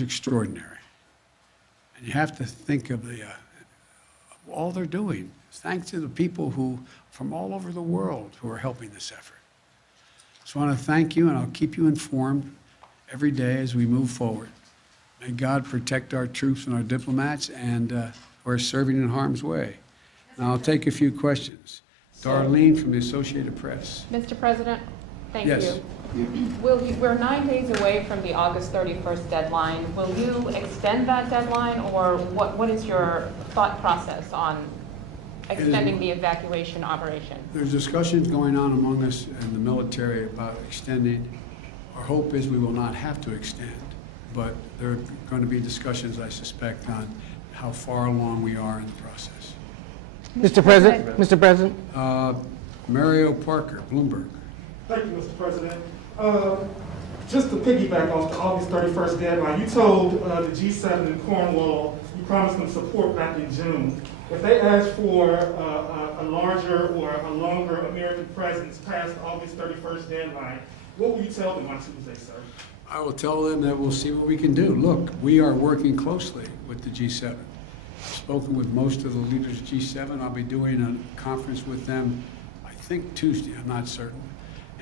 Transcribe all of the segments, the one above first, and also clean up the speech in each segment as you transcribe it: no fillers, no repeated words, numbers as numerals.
extraordinary. And you have to think of all they're doing. Thanks to the people from all over the world who are helping this effort. So I want to thank you, and I'll keep you informed every day as we move forward. May God protect our troops and our diplomats and who are serving in harm's way. Now I'll take a few questions. Darlene from the Associated Press. Mr. President, thank Yes. you. We're 9 days away from the August 31st deadline. Will you extend that deadline, or what is your thought process on extending the evacuation operation? There's discussions going on among us in the military about extending. Our hope is we will not have to extend, but there are going to be discussions, I suspect, on how far along we are in the process. Mr. President. Mario Parker, Bloomberg. Thank you, Mr. President. Just to piggyback off the August 31st deadline, you told the G7 in Cornwall you promised them support back in June. If they ask for a larger or a longer American presence past the August 31st deadline, what will you tell them on Tuesday, sir? I will tell them that we'll see what we can do. Look, we are working closely with the G7. I've spoken with most of the leaders of G7. I'll be doing a conference with them, I think Tuesday, I'm not certain.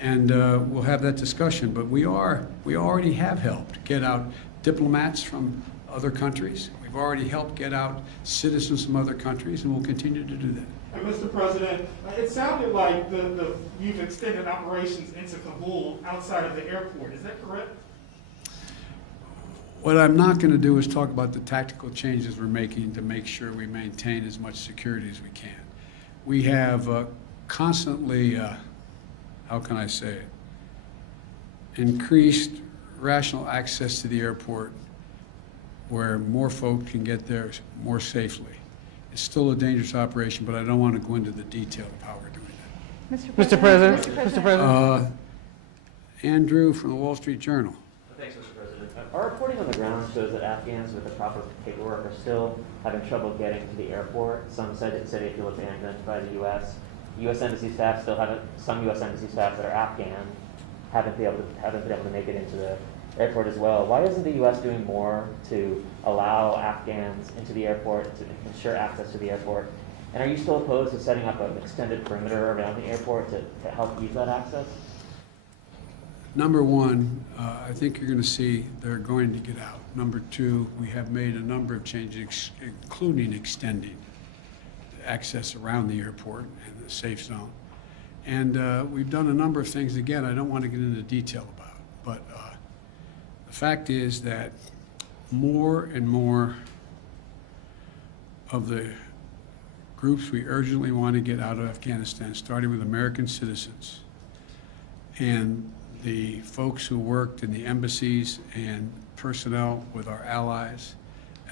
And we'll have that discussion. But we already have helped get out diplomats from other countries. We've already helped get out citizens from other countries, and we'll continue to do that. And Mr. President, it sounded like you've extended operations into Kabul outside of the airport. Is that correct? What I'm not going to do is talk about the tactical changes we're making to make sure we maintain as much security as we can. We have constantly, how can I say it, increased rational access to the airport where more folk can get there more safely. It's still a dangerous operation, but I don't want to go into the detail of how we're doing that. Mr. President. Andrew from the Wall Street Journal. Thanks, Mr. President. Our reporting on the ground shows that Afghans with the proper paperwork are still having trouble getting to the airport. Some said it if you look at identify the U.S. U.S. Embassy staff still haven't. Some U.S. Embassy staff that are Afghan haven't been able to make it into the airport as well. Why isn't the U.S. doing more to allow Afghans into the airport, to ensure access to the airport? And are you still opposed to setting up an extended perimeter around the airport to help ease that access? Number one, I think you're going to see they're going to get out. Number two, we have made a number of changes, including extending access around the airport and the safe zone. And we've done a number of things, again, I don't want to get into detail about, but the fact is that more and more of the groups we urgently want to get out of Afghanistan, starting with American citizens and the folks who worked in the embassies and personnel with our allies,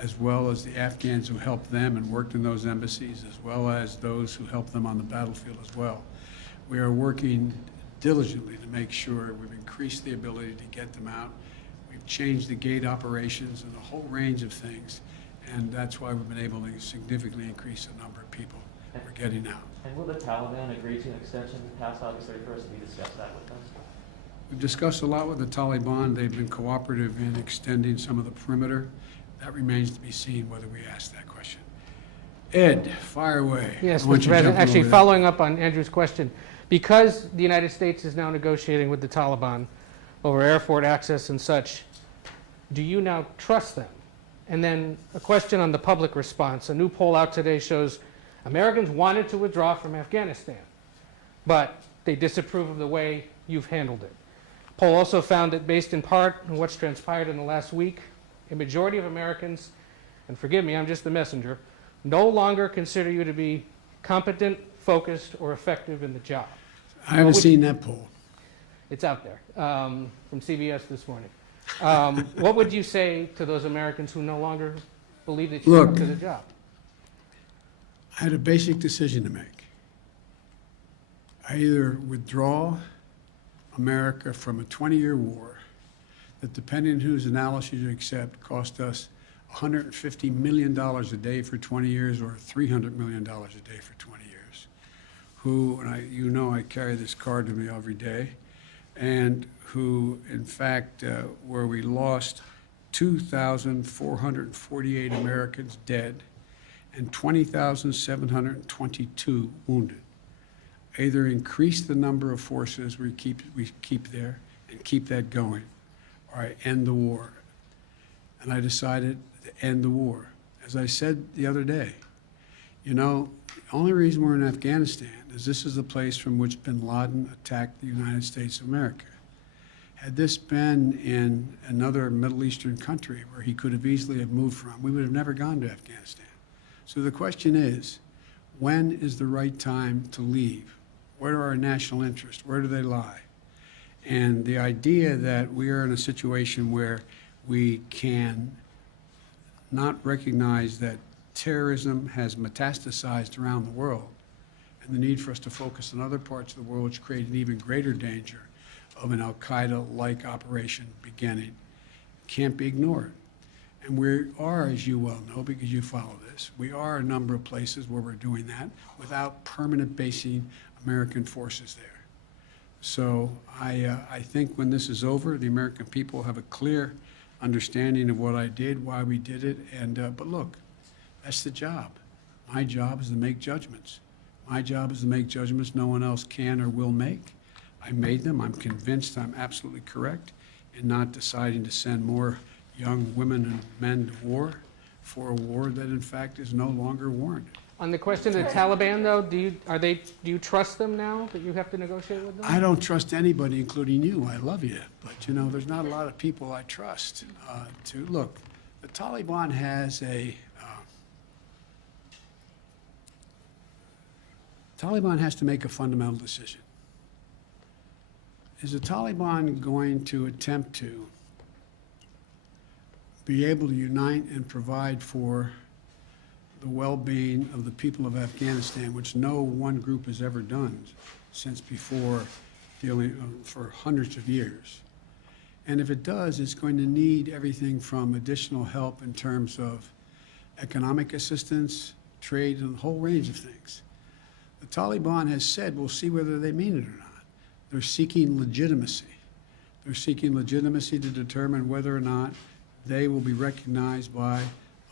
as well as the Afghans who helped them and worked in those embassies, as well as those who helped them on the battlefield as well. We are working diligently to make sure we've increased the ability to get them out. We've changed the gate operations and a whole range of things, and that's why we've been able to significantly increase the number of people we're getting out. And will the Taliban agree to an extension past August 31st? Have you discussed that with them? We've discussed a lot with the Taliban. They've been cooperative in extending some of the perimeter. That remains to be seen whether we ask that question. Ed, fire away. Yes, Mr. President. Actually, following up on Andrew's question, because the United States is now negotiating with the Taliban over airport access and such, do you now trust them? And then a question on the public response. A new poll out today shows Americans wanted to withdraw from Afghanistan, but they disapprove of the way you've handled it. Poll also found that based in part on what's transpired in the last week, a majority of Americans, and forgive me, I'm just the messenger, no longer consider you to be competent, focused, or effective in the job. I haven't seen that poll. It's out there from CBS this morning. What would you say to those Americans who no longer believe that you're up to the job? I had a basic decision to make. I either withdraw America from a 20-year war that, depending on whose analysis you accept, cost us $150 million a day for 20 years or $300 million a day for 20 years, who, and you know I carry this card with me every day, and who, in fact, where we lost 2,448 Americans dead and 20,722 wounded. Either increase the number of forces we keep there and keep that going, or I end the war. And I decided to end the war. As I said the other day, you know, the only reason we're in Afghanistan is this is the place from which bin Laden attacked the United States of America. Had this been in another Middle Eastern country where he could have easily have moved from, we would have never gone to Afghanistan. So the question is, when is the right time to leave? Where are our national interests? Where do they lie? And the idea that we are in a situation where we can not recognize that terrorism has metastasized around the world, and the need for us to focus on other parts of the world which create an even greater danger of an al-Qaeda-like operation beginning, can't be ignored. And we are, as you well know, because you follow this, we are a number of places where we're doing that without permanent basing American forces there. So I think when this is over, the American people have a clear understanding of what I did, why we did it, and but look, that's the job. My job is to make judgments. My job is to make judgments no one else can or will make. I made them. I'm convinced I'm absolutely correct in not deciding to send more young women and men to war for a war that in fact is no longer warranted. On the question of the Taliban, though, do you trust them now that you have to negotiate with them? I don't trust anybody, including you. I love you, but you know, there's not a lot of people I trust. To look, the Taliban has to make a fundamental decision. Is the Taliban going to attempt to be able to unite and provide for the well-being of the people of Afghanistan, which no one group has ever done since before, dealing for hundreds of years? And if it does, it's going to need everything from additional help in terms of economic assistance, trade, and a whole range of things. The Taliban has said, we'll see whether they mean it or not. They're seeking legitimacy. They're seeking legitimacy to determine whether or not they will be recognized by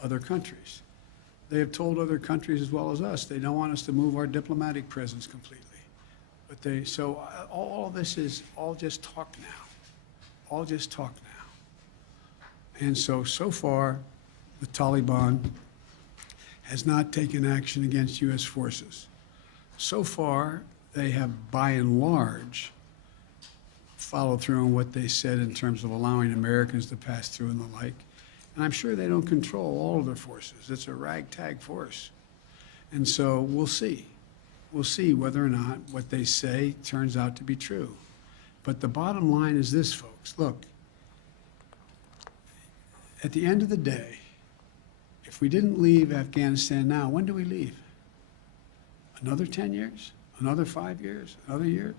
other countries. They have told other countries as well as us they don't want us to move our diplomatic presence completely. But so all of this is all just talk now. All just talk now. And so far, the Taliban has not taken action against U.S. forces. So far, they have, by and large, followed through on what they said in terms of allowing Americans to pass through and the like. And I'm sure they don't control all of their forces. It's a ragtag force. And so we'll see. We'll see whether or not what they say turns out to be true. But the bottom line is this, folks. Look, at the end of the day, if we didn't leave Afghanistan now, when do we leave? Another 10 years? Another 5 years? Another year?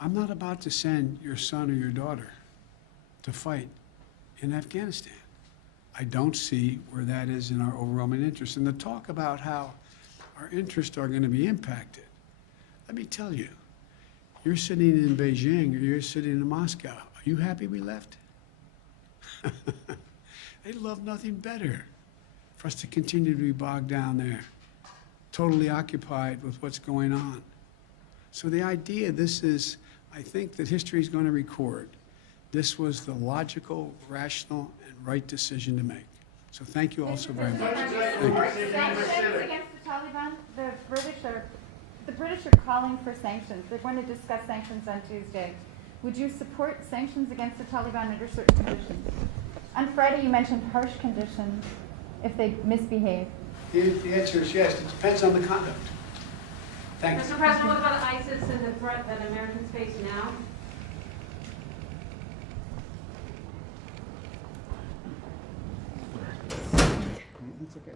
I'm not about to send your son or your daughter to fight in Afghanistan. I don't see where that is in our overwhelming interest. And the talk about how our interests are going to be impacted, let me tell you, you're sitting in Beijing or you're sitting in Moscow. Are you happy we left? They'd love nothing better for us to continue to be bogged down there, totally occupied with what's going on. So the idea, I think that history is going to record, this was the logical, rational, and right decision to make. So thank you all so very much. Thank you. Sanctions against the Taliban, the British are calling for sanctions. They're going to discuss sanctions on Tuesday. Would you support sanctions against the Taliban under certain conditions? On Friday, you mentioned harsh conditions if they misbehave. The answer is yes. It depends on the conduct. Thanks. Mr. President, what about ISIS and the threat that Americans face now? It's okay.